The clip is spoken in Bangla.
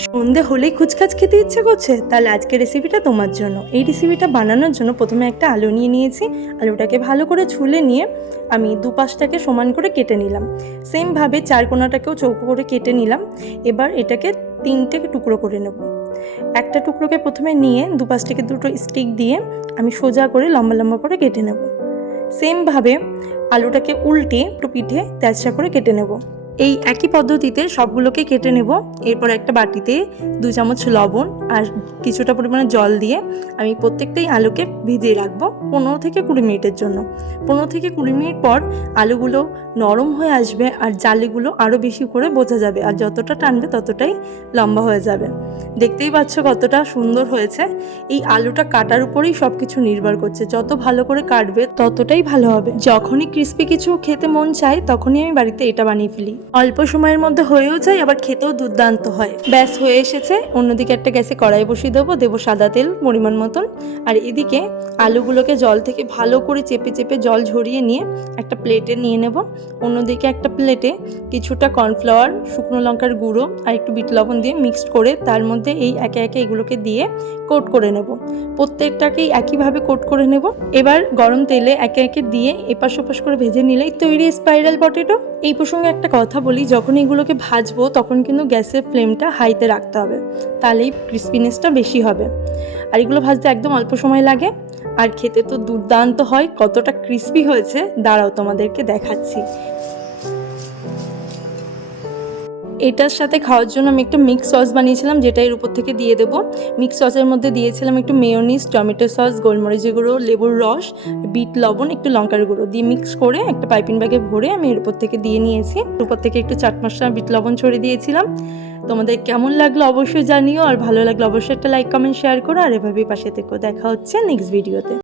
সন্ধে হলেই কুচকাচ খেতে ইচ্ছে করছে, তাহলে আজকের রেসিপিটা তোমার জন্য। এই রেসিপিটা বানানোর জন্য প্রথমে একটা আলু নিয়ে নিয়েছি। আলুটাকে ভালো করে ছুলে নিয়ে আমি দুপাশটাকে সমান করে কেটে নিলাম। সেমভাবে চার কোণাটাকেও চৌকো করে কেটে নিলাম। এবার এটাকে তিনটে টুকরো করে নেব। একটা টুকরোকে প্রথমে নিয়ে দুপাশ থেকে দুটো স্টিক দিয়ে আমি সোজা করে লম্বা লম্বা করে কেটে নেব। সেমভাবে আলুটাকে উল্টে একটু পিঠে তেজরা করে কেটে নেব। এই একই পদ্ধতিতে সবগুলোকে কেটে নেব। এরপর একটা বাটিতে 2 চামচ লবণ আর কিছুটা পরিমাণে জল দিয়ে আমি প্রত্যেকটাই আলুকে ভিজিয়ে রাখবো 15 থেকে 20 মিনিটের জন্য। 15 থেকে 20 মিনিট পর আলুগুলো নরম হয়ে আসবে আর জালিগুলো আরও বেশি করে বোঝা যাবে, আর যতটা টানবে ততটাই লম্বা হয়ে যাবে। দেখতেই পাচ্ছ কতটা সুন্দর হয়েছে। এই আলুটা কাটার উপরেই সব কিছু নির্ভর করছে, যত ভালো করে কাটবে ততটাই ভালো হবে। যখনই ক্রিস্পি কিছু খেতে মন চায় তখনই আমি বাড়িতে এটা বানিয়ে ফেলি। অল্প সময়ের মধ্যে হয়েও যায়, আবার খেতেও দুর্দান্ত হয়। ব্যাস হয়ে এসেছে। অন্যদিকে একটা গ্যাসে কড়াই বসিয়ে দেবো সাদা তেল পরিমাণ মতন। আর এদিকে আলুগুলোকে জল থেকে ভালো করে চেপে চেপে জল ঝরিয়ে নিয়ে একটা প্লেটে নিয়ে নেব। অন্যদিকে একটা প্লেটে কিছুটা কর্নফ্লাওয়ার, শুকনো লঙ্কার গুঁড়ো আর একটু বিট লবণ দিয়ে মিক্সড করে তার মধ্যে এই একে একে এগুলোকে দিয়ে কোট করে নেব। প্রত্যেকটাকেই একইভাবে কোট করে নেব। এবার গরম তেলে একে একে দিয়ে এপাশ ওপাশ করে ভেজে নিলেই তৈরি স্পাইরাল পটেটো। এই প্রসঙ্গে একটা কথা বলি, যখন এগুলোকে ভাজবো তখন কিন্তু গ্যাসের ফ্লেমটা হাইতে রাখতে হবে, তাহলেই ক্রিস্পিনেসটা বেশি হবে। আর এগুলো ভাজতে একদম অল্প সময় লাগে, আর খেতে তো দুর্দান্ত হয়। কতটা ক্রিস্পি হয়েছে দাঁড়াও তোমাদেরকে দেখাচ্ছি। এটার সাথে খাওয়ার জন্য আমি একটা মিক্স সস বানিয়েছিলাম, যেটা এর উপর থেকে দিয়ে দেবো। মিক্স সসের মধ্যে দিয়েছিলাম একটু মেয়োনিজ, টমেটো সস, গোলমরিচের গুঁড়ো, লেবুর রস, বিট লবণ, একটু লঙ্কার গুঁড়ো দিয়ে মিক্স করে একটা পাইপিং ব্যাগে ভরে আমি এর উপর থেকে দিয়ে নিয়েছি। উপর থেকে একটু চাট মশলা, বিট লবণ ছড়িয়ে দিয়েছিলাম। তোমাদের কেমন লাগলো অবশ্যই জানিও, আর ভালো লাগলো অবশ্যই একটা লাইক, কমেন্ট, শেয়ার করো, আর এভাবেই পাশে থেকো। দেখা হচ্ছে নেক্সট ভিডিওতে।